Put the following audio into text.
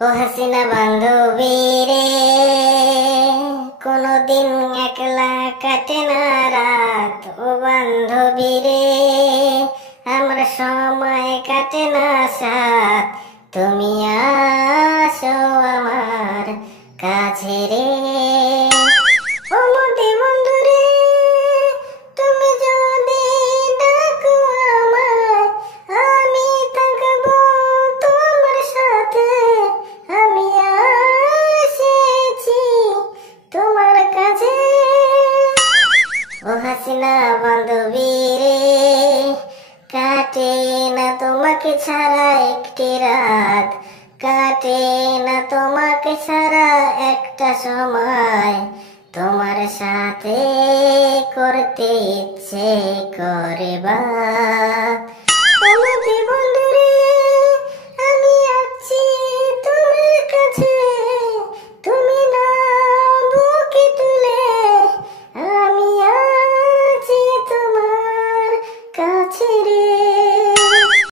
ও হাসিনা বান্ধবী রে, কোনদিন একলা কাটে না রাত। ও বান্ধবী রে, আমার সময় কাটে না সাথ। তুমি আসো আমার কাছে রে। ও মোটি বন্ধু রে, তুমি যদি ডাকো আমায়, আমি থাকবো তোমার সাথে। আমি এসেছি তোমার কাছে। ও হাসিনা বান্ধবী রে, কাটে না তোমাকে ছাড়া একটি রাত, কাটে না তোমাকে ছাড়া একটা সময়। তোমার সাথে করতে ইচ্ছে করে বাত।